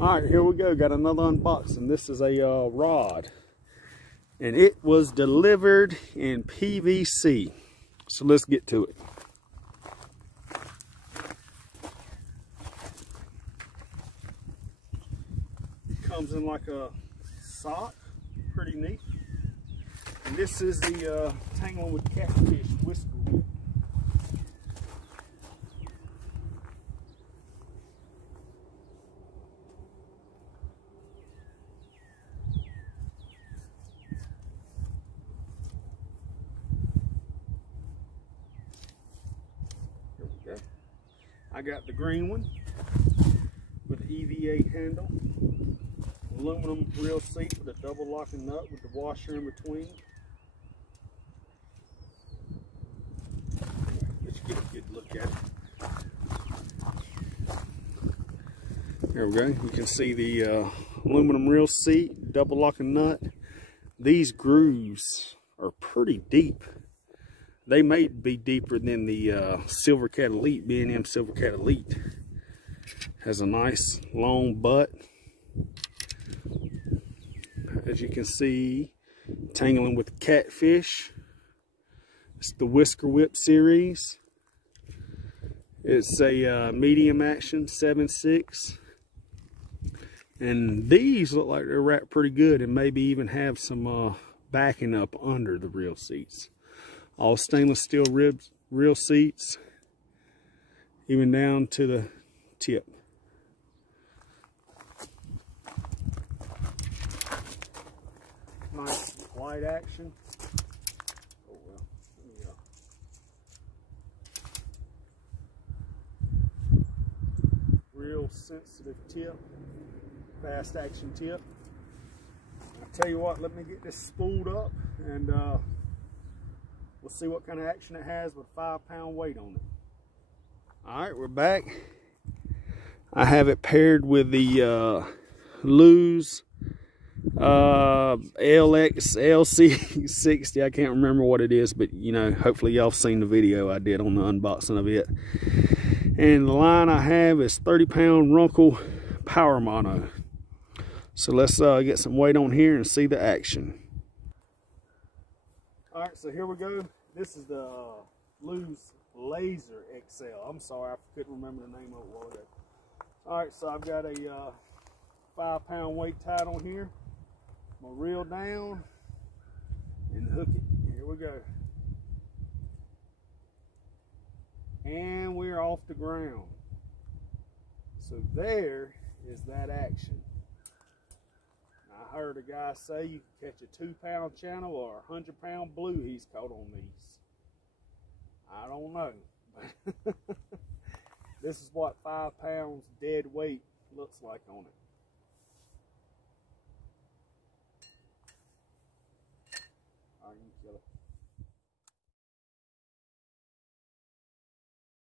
All right, here we go. Got another unboxing. This is a rod, and it was delivered in PVC. So let's get to it. It comes in like a sock, pretty neat. And this is the Tangling with Catfish Whisker. I got the green one with the EVA handle, aluminum reel seat with a double locking nut with the washer in between. Let's get a good look at it. There we go. You can see the aluminum reel seat, double locking nut. These grooves are pretty deep. They may be deeper than the Silver Cat Elite. B&M Silver Cat Elite has a nice long butt. As you can see, Tangling with Catfish. It's the Whisker Whip series. It's a medium action 7/6. And these look like they're wrapped pretty good and maybe even have some backing up under the reel seats. All stainless steel reel seats, even down to the tip. Nice light action. Oh well, let me, real sensitive tip, fast action tip. I tell you what, let me get this spooled up and we'll see what kind of action it has with a 5-pound weight on it. All right, we're back. I have it paired with the Lew's LX LC60. I can't remember what it is, but you know, hopefully y'all have seen the video I did on the unboxing of it. And the line I have is 30-pound Runkle Power Mono. So let's get some weight on here and see the action. All right, so here we go. This is the Lew's Laser XL. I'm sorry, I couldn't remember the name of it while ago. All right, so I've got a 5-pound weight tied on here. I'm gonna reel down and hook it. Here we go. And we're off the ground. So there is that action. I heard a guy say you can catch a 2-pound channel or a 100-pound blue he's caught on these. I don't know. This is what 5 pounds dead weight looks like on it. All right, you kill it.